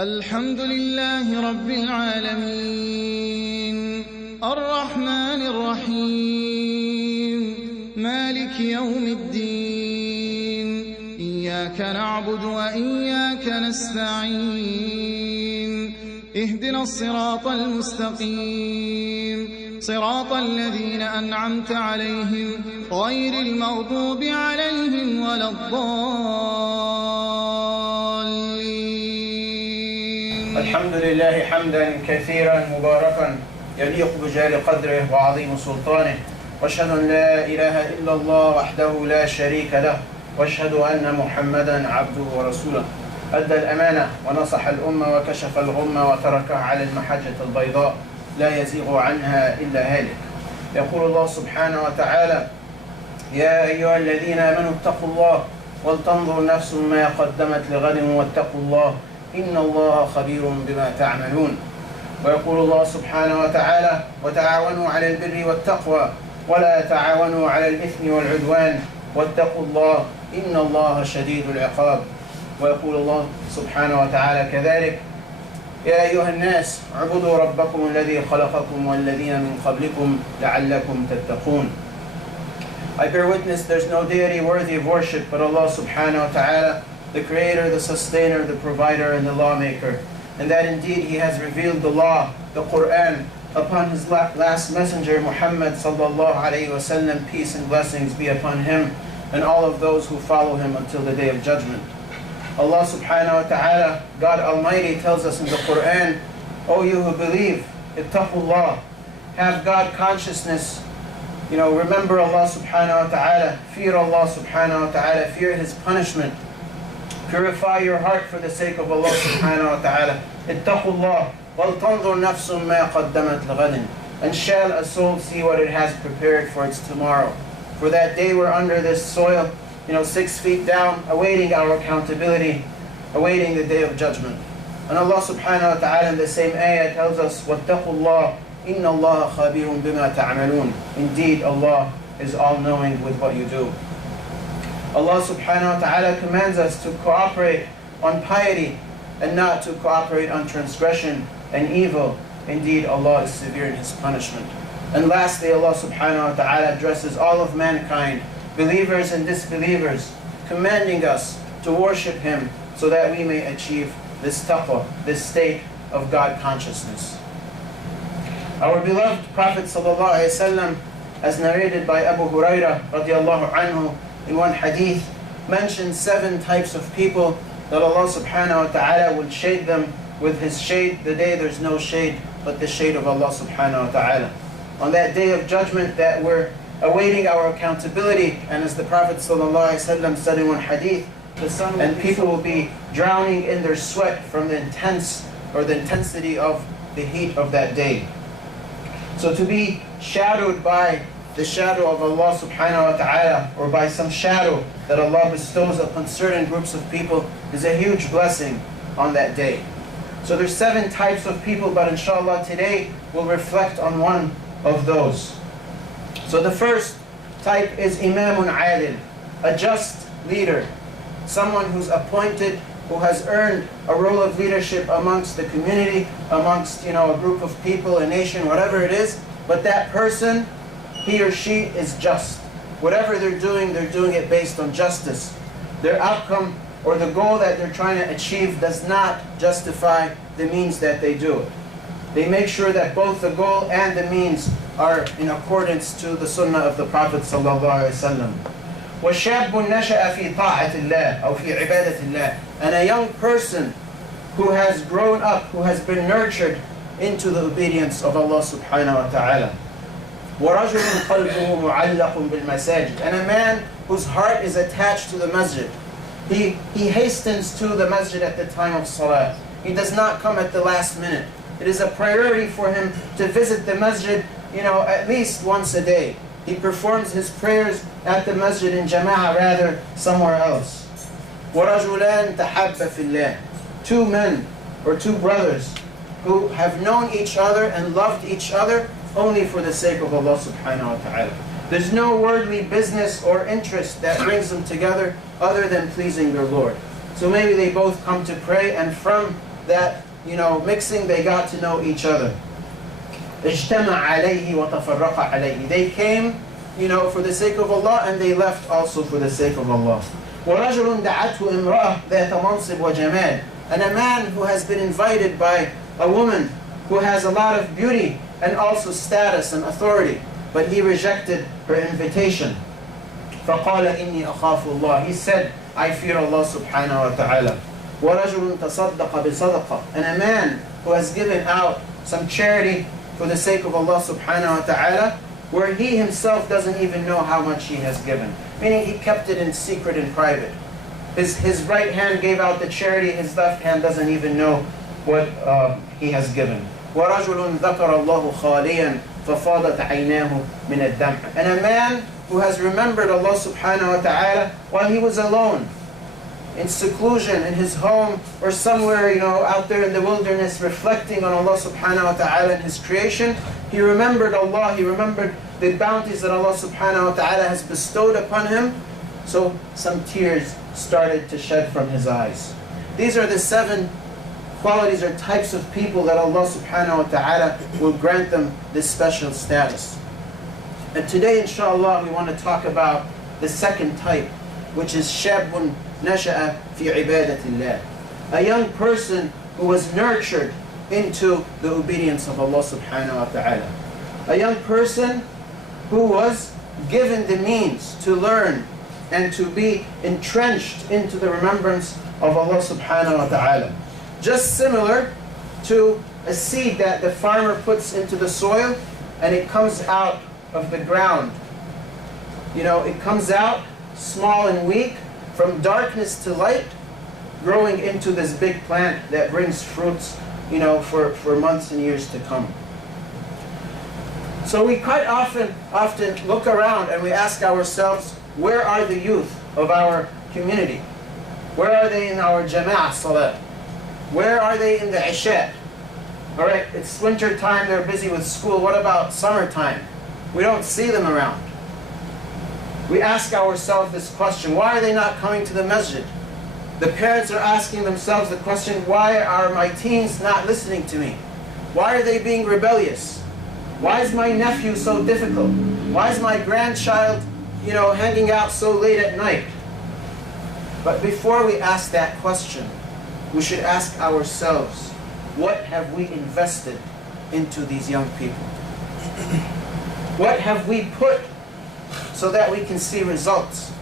الحمد لله رب العالمين الرحمن الرحيم مالك يوم الدين إياك نعبد وإياك نستعين اهدنا الصراط المستقيم صراط الذين أنعمت عليهم غير المغضوب عليهم ولا الضالين. الحمد لله حمدا كثيرا مباركا يليق بجلال قدره وعظيم سلطانه، واشهد ان لا اله الا الله وحده لا شريك له، واشهد ان محمدا عبده ورسوله. ادى الامانه ونصح الامه وكشف الغمه وتركها على المحجه البيضاء لا يزيغ عنها الا هالك. يقول الله سبحانه وتعالى: يا ايها الذين امنوا اتقوا الله ولتنظر نفس ما قدمت لغد واتقوا الله إن الله خبير بما تعملون. ويقول الله سبحانه وتعالى: وتعاونوا على البر والتقوى ولا تعاونوا على الإثم والعدوان واتقوا الله إن الله شديد العقاب. ويقول الله سبحانه وتعالى كذلك: يا أيها الناس اعبدوا ربكم الذي خلقكم والذين من قبلكم لعلكم تتقون. I bear witness there's no deity worthy of worship but Allah subhanahu wa ta'ala, the creator, the sustainer, the provider, and the lawmaker, and that indeed He has revealed the law, the Quran, upon His last messenger Muhammad sallallahu alayhi wa sallam, peace and blessings be upon him and all of those who follow him until the day of judgment. Allah subhanahu wa ta'ala, God Almighty, tells us in the Quran: O you who believe, ittaqullah, have God consciousness, remember Allah subhanahu wa ta'ala, fear Allah subhanahu wa ta'ala, fear His punishment. Purify your heart for the sake of Allah subhanahu wa ta'ala. Ittaqullah وَلْتَنْظُرْ نَفْسٌ مَا قَدَّمَتْ لِغَدٍ. And shall a soul see what it has prepared for its tomorrow. For that day we're under this soil, 6 feet down, awaiting our accountability, awaiting the day of judgment. And Allah subhanahu wa ta'ala in the same ayah tells us: وَاتَّقُوا اللَّهِ إِنَّ اللَّهَ خَبِيرٌ بِمَا تَعْمَلُونَ. Indeed, Allah is all-knowing with what you do. Allah subhanahu wa ta'ala commands us to cooperate on piety and not to cooperate on transgression and evil. Indeed, Allah is severe in His punishment. And lastly, Allah subhanahu wa ta'ala addresses all of mankind, believers and disbelievers, commanding us to worship Him so that we may achieve this taqwa, this state of God consciousness. Our beloved Prophet sallallahu alaihi wasallam, as narrated by Abu Hurairah radiallahu anhu in one hadith, mentioned 7 types of people that Allah subhanahu wa ta'ala will shade them with His shade the day there's no shade but the shade of Allah subhanahu wa ta'ala. On that day of judgment that we're awaiting our accountability, and as the Prophet sallallahu alaihi wasallam said in one hadith, the sun and people will be drowning in their sweat from the intensity of the heat of that day. So to be shadowed by the shadow of Allah subhanahu wa ta'ala, or by some shadow that Allah bestows upon certain groups of people, is a huge blessing on that day. So there's 7 types of people, but inshallah today we'll reflect on one of those. So the first type is Imamun Adil, a just leader, someone who's appointed, who has earned a role of leadership amongst the community, amongst a group of people, a nation, whatever it is, but that person, he or she is just. Whatever they're doing it based on justice. Their outcome or the goal that they're trying to achieve does not justify the means that they do it. They make sure that both the goal and the means are in accordance to the sunnah of the Prophet sallallahu alaihi wasallam. وَشَابٌ نَشَأَ فِي طَاعَةِ اللَّهِ أو فِي عِبَادَةِ اللَّهِ. And a young person who has grown up, who has been nurtured into the obedience of Allah subhanahu wa ta'ala. وَرَجُلٌ قَلْبُهُ مُعَلَّقٌ بِالْمَسَاجِدِ. And a man whose heart is attached to the masjid. He hastens to the masjid at the time of salah. He does not come at the last minute. It is a priority for him to visit the masjid, at least once a day. He performs his prayers at the masjid in jama'ah rather somewhere else. وَرَجُلَانْ تَحَبَّ فِي اللَّهِ. 2 men or 2 brothers who have known each other and loved each other only for the sake of Allah subhanahu wa ta'ala. There's no worldly business or interest that brings them together other than pleasing their Lord. So maybe they both come to pray, and from that, mixing, they got to know each other. اجتمع عليه وتفرق عليه. They came, for the sake of Allah, and they left also for the sake of Allah. ورجل دعته امرأة ذات منصب وجمال. And a man who has been invited by a woman who has a lot of beauty and also status and authority, but he rejected her invitation. فقال إني أخاف الله. He said, I fear Allah subhanahu wa ta'ala. ورجل تصدق بصدقة. And a man who has given out some charity for the sake of Allah subhanahu wa ta'ala, where he himself doesn't even know how much he has given. Meaning he kept it in secret and private. His right hand gave out the charity, his left hand doesn't even know what he has given. وَرَجُلٌ ذَكَرَ اللَّهُ خَالِيًا فَفَاضَتْ عَيْنَاهُ مِنَ الدَّمْعِ. And a man who has remembered Allah subhanahu wa ta'ala while he was alone, in seclusion, in his home, or somewhere, out there in the wilderness, reflecting on Allah subhanahu wa ta'ala and His creation. He remembered Allah, he remembered the bounties that Allah subhanahu wa ta'ala has bestowed upon him. So some tears started to shed from his eyes. These are the 7 qualities or types of people that Allah subhanahu wa ta'ala will grant them this special status. And today, inshallah, we want to talk about the second type, which is شاب نشأ في عبادة الله. A young person who was nurtured into the obedience of Allah subhanahu wa ta'ala. A young person who was given the means to learn and to be entrenched into the remembrance of Allah subhanahu wa ta'ala. Just similar to a seed that the farmer puts into the soil and it comes out of the ground. It comes out small and weak, from darkness to light, growing into this big plant that brings fruits, for months and years to come. So we quite often look around and we ask ourselves, where are the youth of our community? Where are they in our Jama'ah Salah? Where are they in the Isha? Alright, it's winter time, they're busy with school. What about summertime? We don't see them around. We ask ourselves this question, why are they not coming to the masjid? The parents are asking themselves the question, why are my teens not listening to me? Why are they being rebellious? Why is my nephew so difficult? Why is my grandchild, hanging out so late at night? But before we ask that question, we should ask ourselves, what have we invested into these young people? What have we put so that we can see results?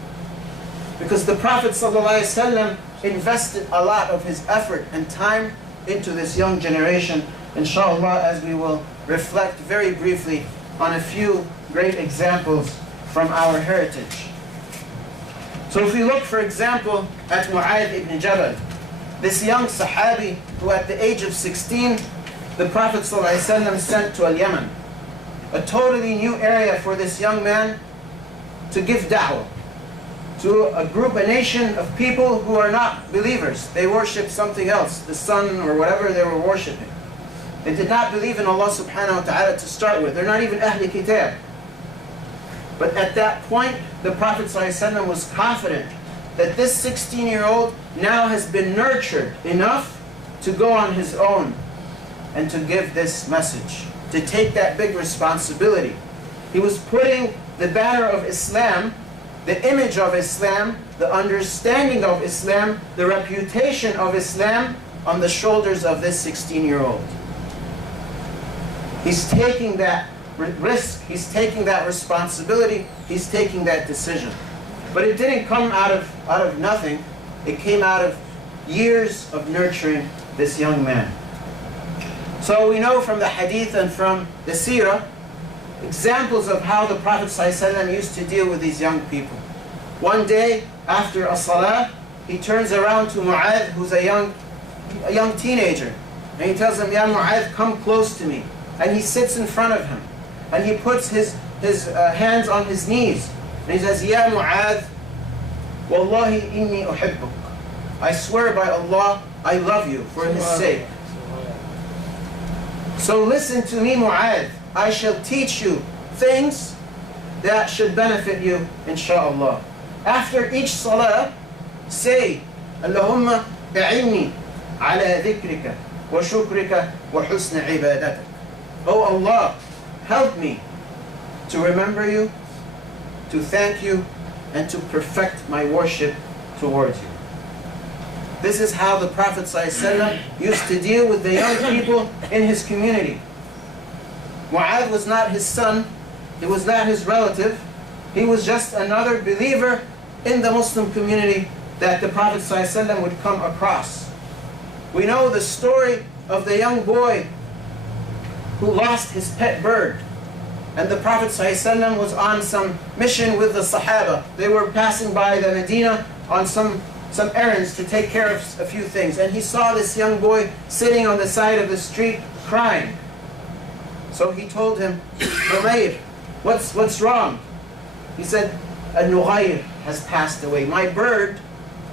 Because the Prophet ﷺ invested a lot of his effort and time into this young generation, inshallah, as we will reflect very briefly on a few great examples from our heritage. So if we look, for example, at Mu'adh ibn Jabal, this young Sahabi who at the age of 16, the Prophet ﷺ sent to Al-Yaman, a totally new area for this young man to give da'wah to a nation of people who are not believers. They worship something else, the sun or whatever they were worshiping. They did not believe in Allah subhanahu wa ta'ala to start with. They're not even Ahli Kitab. But at that point, the Prophet ﷺ was confident that this 16-year-old now has been nurtured enough to go on his own and to give this message, to take that big responsibility. He was putting the banner of Islam, the image of Islam, the understanding of Islam, the reputation of Islam on the shoulders of this 16-year-old. He's taking that risk, he's taking that responsibility, he's taking that decision. But it didn't come out of nothing. It came out of years of nurturing this young man. So we know from the hadith and from the seerah examples of how the Prophet ﷺ used to deal with these young people. One day, after a salah, he turns around to Mu'adh, who's a young teenager, and he tells him, "Ya Mu'adh, come close to me." And he sits in front of him, and he puts his hands on his knees, and he says, "Ya Mu'adh, Wallahi inni uhibbuk." I swear by Allah, I love you for His sake. So listen to me, Mu'adh. I shall teach you things that should benefit you, inshaAllah. After each salah, say, Allahumma a'inni على ذكرك وشكرك وحسن عبادتك. Oh Allah, help me to remember you, to thank you, and to perfect my worship towards you. This is how the Prophet ﷺ used to deal with the young people in his community. Mu'adh was not his son, he was not his relative, he was just another believer in the Muslim community that the Prophet ﷺ would come across. We know the story of the young boy who lost his pet bird. And the Prophet ﷺ was on some mission with the Sahaba. They were passing by the Medina on some errands to take care of a few things. And he saw this young boy sitting on the side of the street crying. So he told him, Umayr, what's wrong? He said, An-Nughayr has passed away. My bird,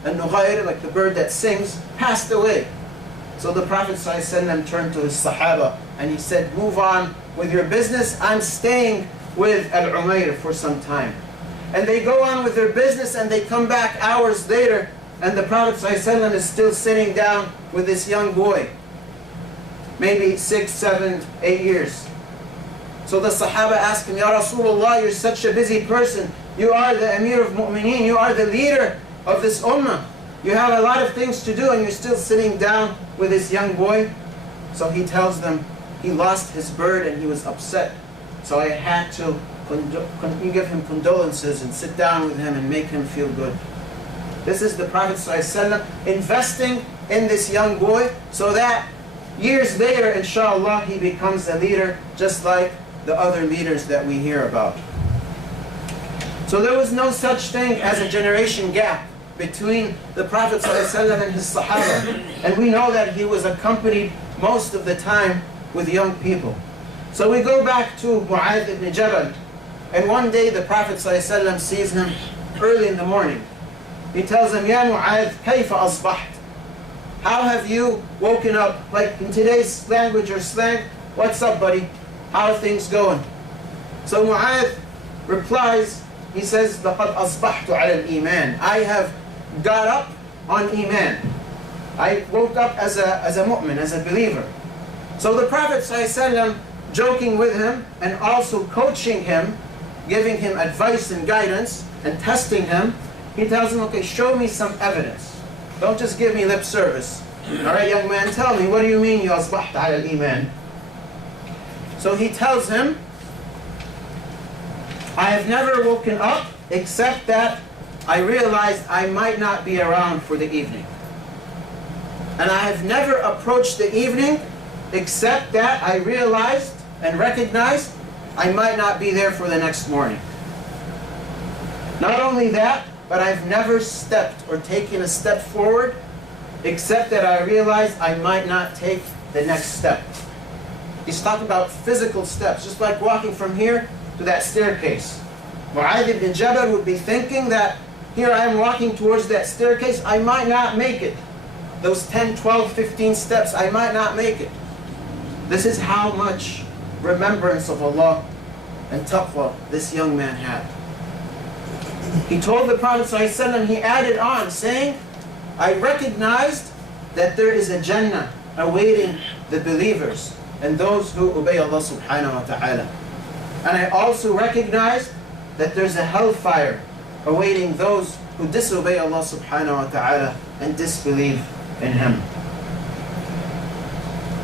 An-Nughayr, like the bird that sings, passed away. So the Prophet ﷺ turned to his Sahaba and he said, move on with your business. I'm staying with Al-Umayr for some time. And they go on with their business and they come back hours later and the Prophet ﷺ is still sitting down with this young boy. Maybe 6, 7, 8 years. So the Sahaba asked him, Ya Rasulullah, you're such a busy person. You are the Amir of Mu'mineen. You are the leader of this ummah. You have a lot of things to do and you're still sitting down with this young boy. So he tells them he lost his bird and he was upset. So I had to give him condolences and sit down with him and make him feel good. This is the Prophet ﷺ investing in this young boy so that years later, inshallah, he becomes a leader just like the other leaders that we hear about. So there was no such thing as a generation gap between the Prophet ﷺ and his Sahaba. And we know that he was accompanied most of the time with young people. So we go back to Mu'adh ibn Jabal. And one day the Prophet ﷺ sees him early in the morning. He tells him, Ya Mu'adh, kayfa asbaht? How have you woken up? Like in today's language or slang, what's up, buddy? How are things going? So Mu'adh replies, he says, لَقَدْ أَصْبَحْتُ عَلَى الْإِيمَانِ. I have got up on Iman. I woke up as a mu'min, as a believer. So the Prophet ﷺ, joking with him and also coaching him, giving him advice and guidance and testing him, he tells him, okay, show me some evidence. Don't just give me lip service. All right, young man, tell me, what do you mean you أصبحت على الإيمان? So he tells him, I have never woken up except that I realized I might not be around for the evening. And I have never approached the evening except that I realized and recognized I might not be there for the next morning. Not only that, but I've never stepped or taken a step forward except that I realized I might not take the next step. He's talking about physical steps, just like walking from here to that staircase. Mu'adh ibn Jabal would be thinking that here I am walking towards that staircase, I might not make it. Those 10, 12, 15 steps, I might not make it. This is how much remembrance of Allah and taqwa this young man had. He told the Prophet ﷺ, he added on saying, I recognized that there is a Jannah awaiting the believers and those who obey Allah subhanahu wa ta'ala. And I also recognized that there's a hellfire awaiting those who disobey Allah subhanahu wa ta'ala and disbelieve in Him.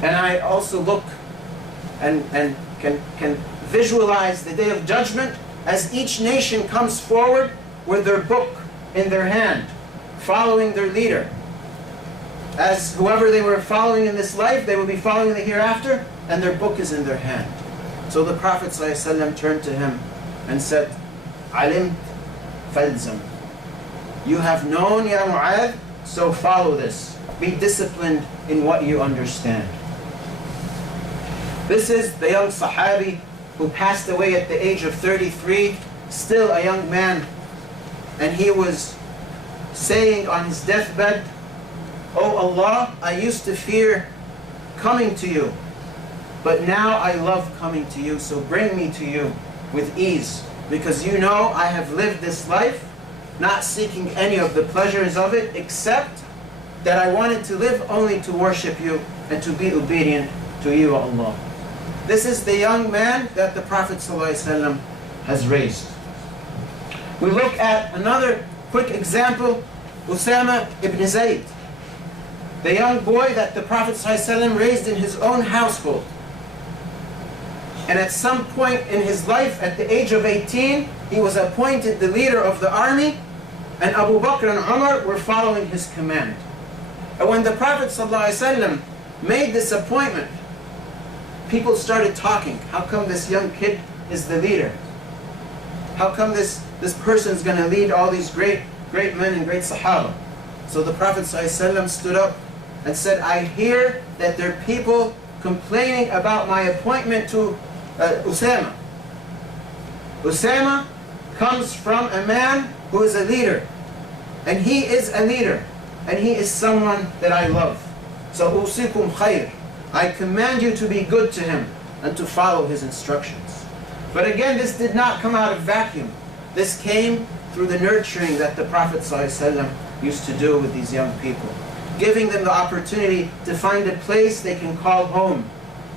And I also look and can visualize the day of judgment as each nation comes forward with their book in their hand, following their leader. As whoever they were following in this life, they will be following in the hereafter, and their book is in their hand. So the Prophet ﷺ turned to him and said, Alim falzam. You have known, Ya Mu'adh, so follow this. Be disciplined in what you understand. This is the young Sahabi who passed away at the age of 33, still a young man. And he was saying on his deathbed, Oh Allah, I used to fear coming to you, but now I love coming to you, so bring me to you with ease. Because you know I have lived this life not seeking any of the pleasures of it except that I wanted to live only to worship you and to be obedient to you, Allah. This is the young man that the Prophet ﷺ has raised. We look at another quick example, Usama ibn Zayd, the young boy that the Prophet ﷺ raised in his own household. And at some point in his life, at the age of 18, he was appointed the leader of the army, and Abu Bakr and Umar were following his command. And when the Prophet ﷺ made this appointment, people started talking. How come this young kid is the leader? How come this person's going to lead all these great men and great Sahaba? So the Prophet ﷺ stood up and said, I hear that there are people complaining about my appointment to Usama. Usama comes from a man who is a leader. And he is a leader. And he is someone that I love. So usikum khair. I command you to be good to him and to follow his instructions. But again, this did not come out of vacuum. This came through the nurturing that the Prophet ﷺ used to do with these young people, giving them the opportunity to find a place they can call home,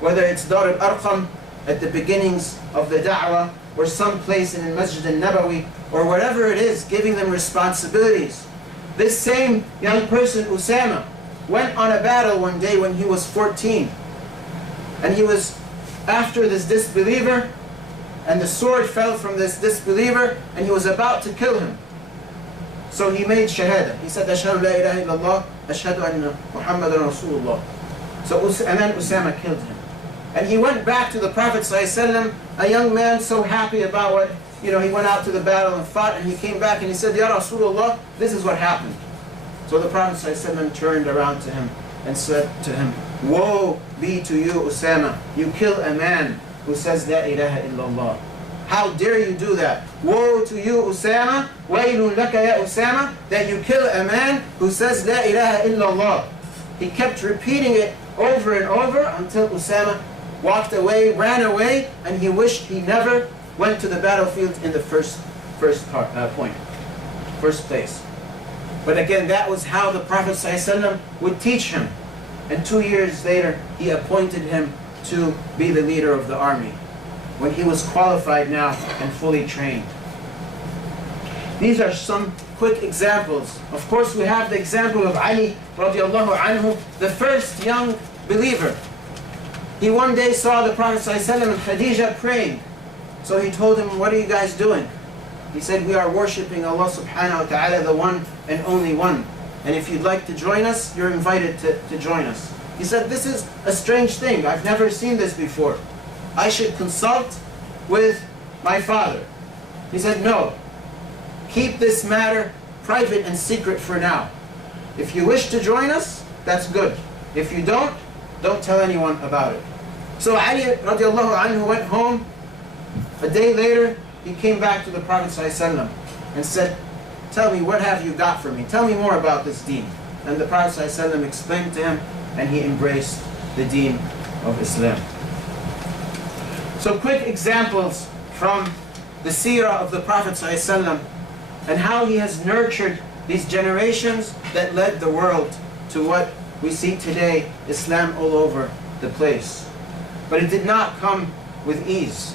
whether it's Dar al-Arqam at the beginnings of the da'wah, or some place in Masjid al-Nabawi, or whatever it is, giving them responsibilities. This same young person, Usama, went on a battle one day when he was 14. And he was after this disbeliever, and the sword fell from this disbeliever, and he was about to kill him. So he made shahada. He said, Ashhadu la ilaha illallah, Ashhadu anna Muhammadan Rasulullah. And then Usama killed him. And he went back to the Prophet ﷺ, a young man so happy about what, he went out to the battle and fought, and he came back and he said, Ya Rasulullah, this is what happened. So the Prophet ﷺ turned around to him and said to him, woe be to you, Usama. You kill a man who says La ilaha illallah. How dare you do that? Woe to you, Usama. Waylun laka ya Usama, that you kill a man who says La ilaha illallah. He kept repeating it over and over until Usama walked away, ran away, and he wished he never went to the battlefield in the first place. But again, that was how the Prophet ﷺ would teach him. And 2 years later, he appointed him to be the leader of the army, when he was qualified now and fully trained. These are some quick examples. Of course, we have the example of Ali radiallahu anhu, the first young believer. He one day saw the Prophet ﷺ and Khadija praying. So he told him, what are you guys doing? He said, we are worshipping Allah subhanahu wa ta'ala, the one and only one. And if you'd like to join us, you're invited to join us. He said, this is a strange thing. I've never seen this before. I should consult with my father. He said, no. Keep this matter private and secret for now. If you wish to join us, that's good. If you don't tell anyone about it. So Ali radiallahu anhu went home. A day later, he came back to the Prophet ﷺ and said, tell me, what have you got for me? Tell me more about this deen. And the Prophet ﷺ explained to him, and he embraced the deen of Islam. So quick examples from the seerah of the Prophet ﷺ and how he has nurtured these generations that led the world to what we see today, Islam all over the place. But it did not come with ease.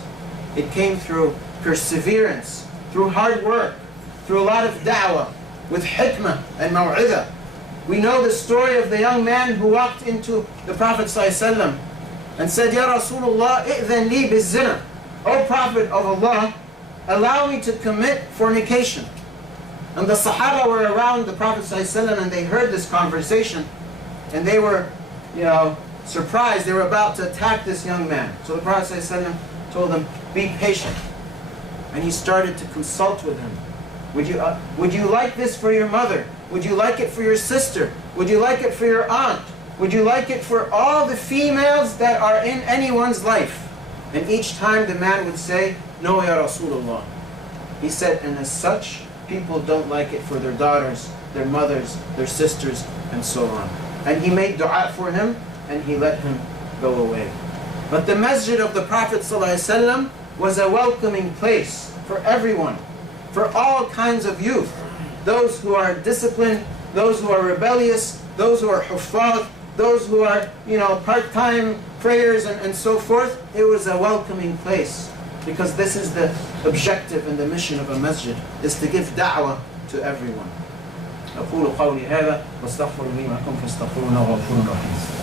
It came through perseverance, through hard work, through a lot of da'wah, with hikmah and maw'idah. We know the story of the young man who walked into the Prophet ﷺ and said, Ya Rasulullah, i'dhan li biz-zina. O Prophet of Allah, allow me to commit fornication. And the Sahaba were around the Prophet ﷺ and they heard this conversation and they were, surprised. They were about to attack this young man. So the Prophet ﷺ told them, be patient. And he started to consult with him. Would you like this for your mother? Would you like it for your sister? Would you like it for your aunt? Would you like it for all the females that are in anyone's life? And each time the man would say, no, Ya Rasulullah. He said, and as such, people don't like it for their daughters, their mothers, their sisters, and so on. And he made dua for him, and he let him go away. But the masjid of the Prophet ﷺ was a welcoming place for everyone, for all kinds of youth. Those who are disciplined, those who are rebellious, those who are huffaz, those who are, part-time prayers and so forth. It was a welcoming place, because this is the objective and the mission of a masjid, is to give da'wah to everyone. أقول قولي هذا واستغفر لي ولكم فاستغفروه إنه غفور رحيم.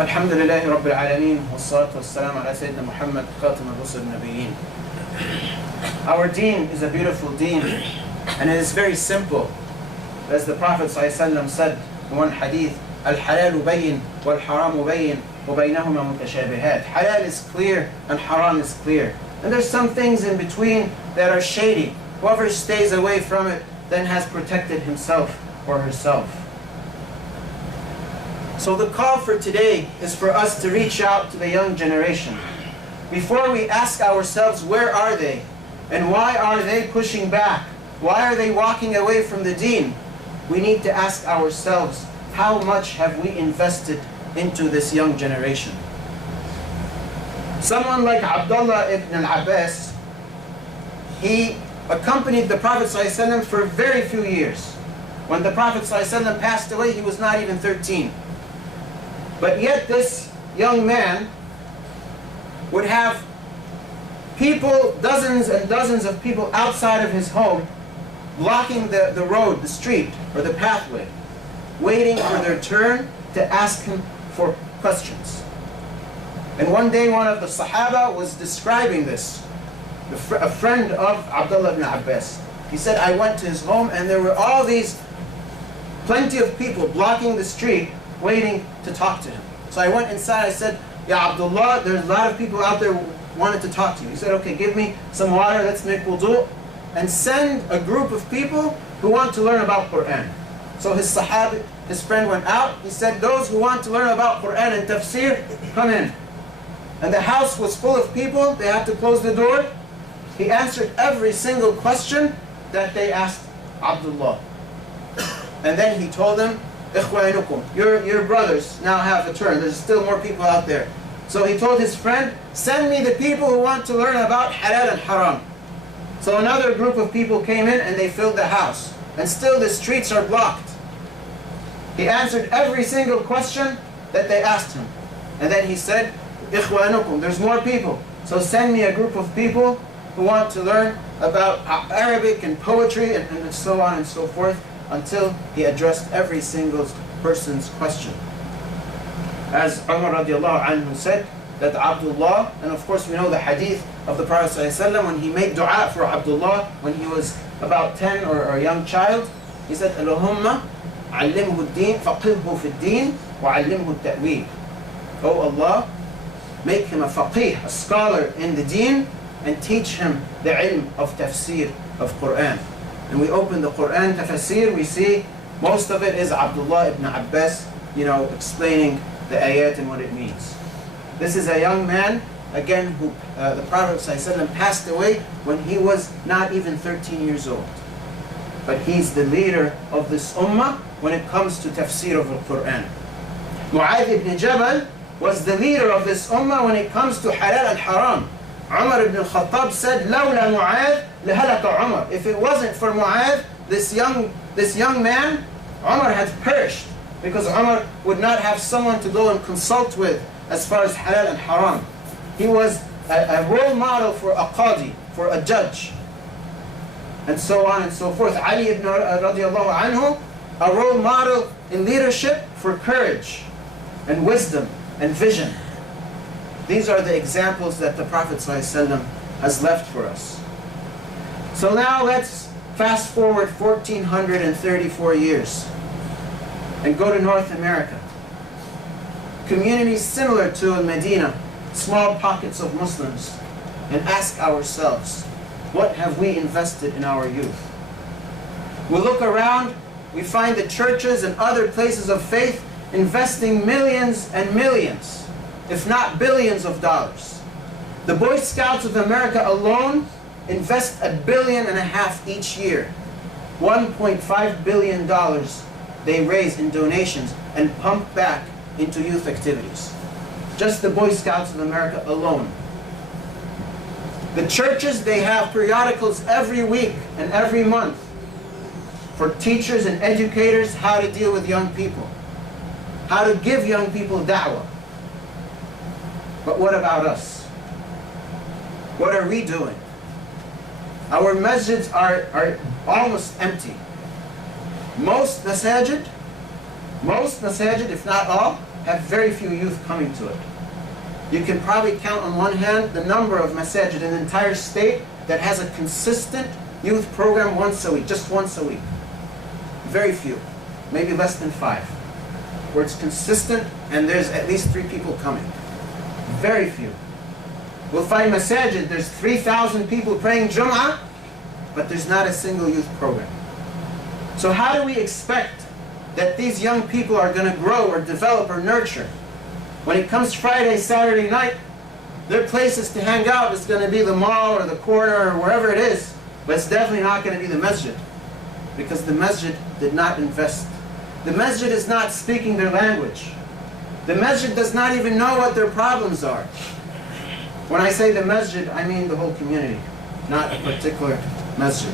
الحمد لله رب العالمين والصلاة والسلام على سيدنا محمد خاتم الرسل النبيين. Our deen is a beautiful deen, and it is very simple. As the Prophet ﷺ said in one hadith, الحلال بين والحرام بين وبينهما متشابهات. Halal is clear and haram is clear. And there's some things in between that are shady. Whoever stays away from it then has protected himself or herself. So the call for today is for us to reach out to the young generation. Before we ask ourselves, where are they? And why are they pushing back? Why are they walking away from the deen? We need to ask ourselves, how much have we invested into this young generation? Someone like Abdullah ibn al-Abbas, he accompanied the Prophet ﷺ for very few years. When the Prophet ﷺ passed away, he was not even 13. But yet this young man would have people, dozens and dozens of people outside of his home, blocking the road, the street, or the pathway, waiting for their turn to ask him for questions. And one day one of the Sahaba was describing this, a friend of Abdullah ibn Abbas. He said, I went to his home and there were all these, plenty of people blocking the street, waiting to talk to him. So I went inside, I said, Ya Abdullah, there's a lot of people out there who wanted to talk to you. He said, okay, give me some water, let's make wudu, and send a group of people who want to learn about Quran. So his Sahabi, his friend went out, he said, those who want to learn about Quran and tafsir, come in. And the house was full of people, they had to close the door. He answered every single question that they asked Abdullah. And then he told them, Ikhwanukum, your brothers now have a turn. There's still more people out there. So he told his friend, send me the people who want to learn about halal and haram. So another group of people came in and they filled the house. And still the streets are blocked. He answered every single question that they asked him. And then he said, Ikhwanukum, there's more people. So send me a group of people who want to learn about Arabic and poetry and so on and so forth, until he addressed every single person's question. As Umar radiallahu anhu said, that Abdullah, and of course we know the hadith of the Prophet ﷺ, when he made dua for Abdullah when he was about 10 or a young child, he said, Allahumma allimhu ad-din, faqihhu fi ad-din, wa allimhu at-ta'wil. Oh Allah, make him a faqih, a scholar in the deen, and teach him the ilm of tafsir of Quran. And we open the Quran tafsir, we see most of it is Abdullah ibn Abbas, explaining the ayat and what it means. This is a young man, again, who the Prophet ﷺ passed away when he was not even 13 years old. But he's the leader of this ummah when it comes to tafsir of the Quran. Mu'adh ibn Jabal was the leader of this ummah when it comes to halal and haram. Umar ibn al-Khattab said, لَوْلَا مُعَاذ لَهَلَكَ عُمَرْ. If it wasn't for Mu'adh, this young man, Umar had perished, because Umar would not have someone to go and consult with as far as halal and haram. He was a role model for a qadi, for a judge, and so on and so forth. Ali ibn radiallahu anhu, a role model in leadership for courage and wisdom and vision. These are the examples that the Prophet ﷺ has left for us. So now let's fast forward 1434 years and go to North America. Communities similar to Medina, small pockets of Muslims, and ask ourselves, what have we invested in our youth? We look around we find the churches and other places of faith investing millions and millions, if not billions of dollars. The Boy Scouts of America alone invest $1.5 billion each year. $1.5 billion they raise in donations and pump back into youth activities. Just the Boy Scouts of America alone. The churches, they have periodicals every week and every month for teachers and educators how to deal with young people, how to give young people da'wah. But what about us? What are we doing? Our masjids are almost empty. Most masajid, if not all, have very few youth coming to it. You can probably count on one hand the number of masajid in the entire state that has a consistent youth program once a week, just once a week. Very few, maybe less than 5, where it's consistent and there's at least 3 people coming. Very few. We'll find masajid, there's 3,000 people praying Jum'ah, but there's not a single youth program. So how do we expect that these young people are going to grow or develop or nurture? When it comes Friday, Saturday night, their places to hang out is going to be the mall or the corner or wherever it is, but it's definitely not going to be the masjid, because the masjid did not invest. The masjid is not speaking their language. The masjid does not even know what their problems are. When I say the masjid, I mean the whole community, not a particular masjid.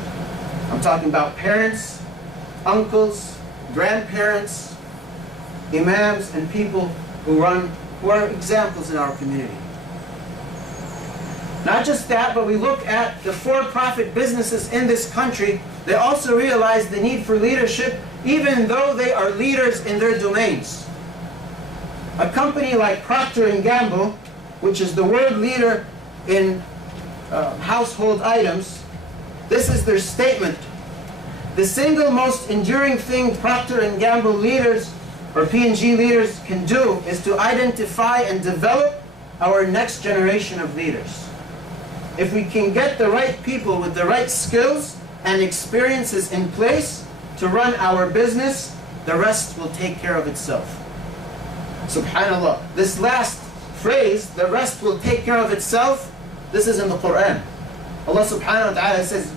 I'm talking about parents, uncles, grandparents, imams, and people who are examples in our community. Not just that, but we look at the for-profit businesses in this country. They also realize the need for leadership, even though they are leaders in their domains. A company like Procter & Gamble, which is the world leader in household items, this is their statement. The single most enduring thing Procter & Gamble leaders or P&G leaders can do is to identify and develop our next generation of leaders. If we can get the right people with the right skills and experiences in place to run our business, the rest will take care of itself. Subhanallah. This last phrase, the rest will take care of itself, this is in the Quran. Allah subhanahu wa ta'ala says,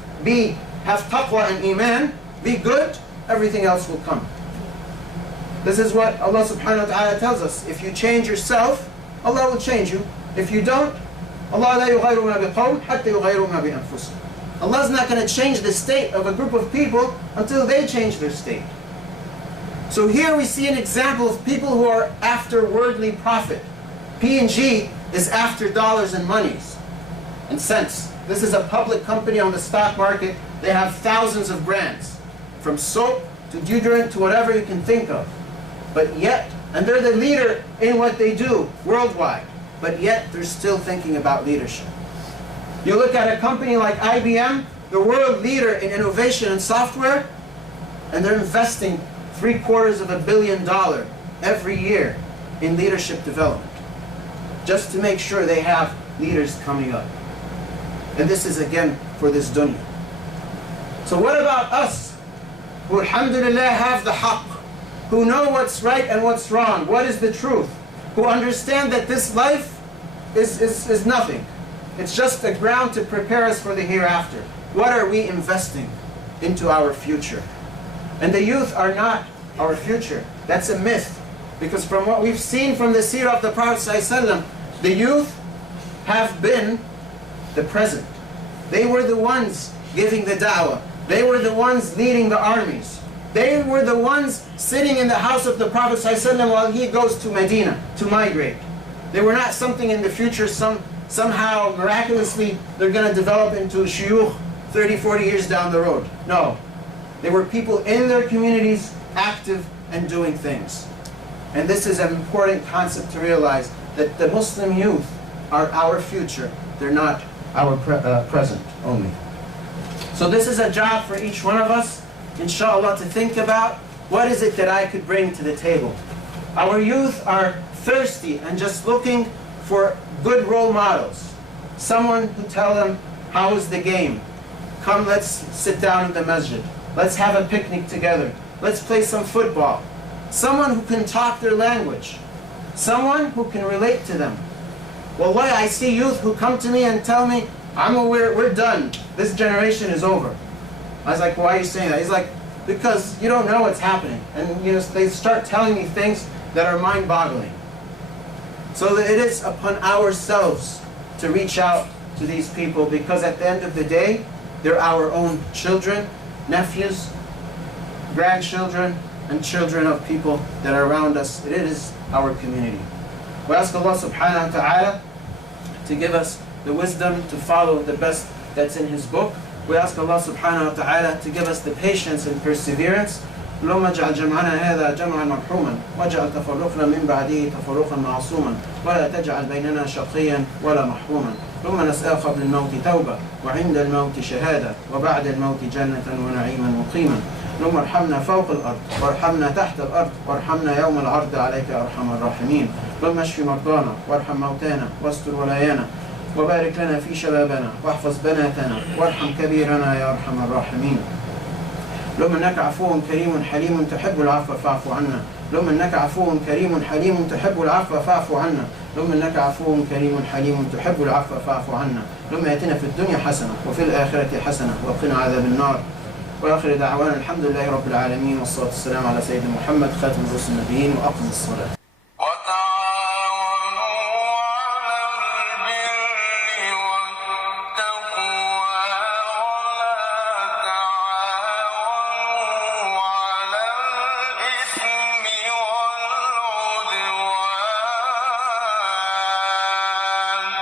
have taqwa and iman, be good, everything else will come. This is what Allah subhanahu wa ta'ala tells us. If you change yourself, Allah will change you. If you don't, Allah la yughayru ma biqawm hatta yughayru ma bi anfusihim. Allah is not going to change the state of a group of people until they change their state. So here we see an example of people who are after worldly profit. P&G is after dollars and monies and cents. This is a public company on the stock market. They have thousands of brands, from soap to deodorant to whatever you can think of. But yet, and they're the leader in what they do worldwide, but yet they're still thinking about leadership. You look at a company like IBM, the world leader in innovation and software, and they're investing $750 million every year in leadership development, just to make sure they have leaders coming up. And this is again for this dunya. So what about us, who alhamdulillah have the haqq, who know what's right and what's wrong, what is the truth, who understand that this life is nothing. It's just a ground to prepare us for the hereafter. What are we investing into our future? And the youth are not our future. That's a myth. Because from what we've seen from the seerah of the Prophet ﷺ, the youth have been the present. They were the ones giving the da'wah. They were the ones leading the armies. They were the ones sitting in the house of the Prophet ﷺ while he goes to Medina to migrate. They were not something in the future, somehow miraculously they're going to develop into shuyukh 30, 40 years down the road. No. They were people in their communities, active and doing things. And this is an important concept to realize, that the Muslim youth are our future. They're not our present only. So this is a job for each one of us, inshallah, to think about, what is it that I could bring to the table? Our youth are thirsty and just looking for good role models. Someone who tell them, how is the game? Come, let's sit down in the masjid. Let's have a picnic together. let's play some football. Someone who can talk their language. Someone who can relate to them. Wallahi, I see youth who come to me and tell me, we're done. This generation is over. I was like, why are you saying that? He's like, because you don't know what's happening. And they start telling me things that are mind-boggling. So that it is upon ourselves to reach out to these people, because at the end of the day, they're our own children, nephews, grandchildren, and children of people that are around us. It is our community. We ask Allah subhanahu wa ta'ala to give us the wisdom to follow the best that's in His book. We ask Allah subhanahu wa ta'ala to give us the patience and perseverance. اللهم اجعل جمعنا هذا جمعا مرحوما واجعل تفرقنا من بعده تفرقا معصوما ولا تجعل بيننا شقيا ولا محروما. اللهم نسأل قبل الموت توبة وعند الموت شهادة وبعد الموت جنة ونعيما مقيما. اللهم ارحمنا فوق الأرض وارحمنا تحت الأرض وارحمنا يوم العرض عليك يا أرحم الراحمين. اللهم اشف مرضانا وارحم موتانا واستر ولايانا وبارك لنا في شبابنا واحفظ بناتنا وارحم كبيرنا يا أرحم الراحمين. اللهم انك عفو كريم حليم تحب العفو فاعف عنا. اللهم انك عفو كريم حليم تحب العفو فاعف عنا. اللهم انك عفو كريم حليم تحب العفو فاعف عنا. اللهم اتنا في الدنيا حسنه وفي الاخره حسنه وقنا عذاب النار. واخر دعوانا الحمد لله رب العالمين والصلاه والسلام على سيدنا محمد خاتم رسل النبيين واقم الصلاه.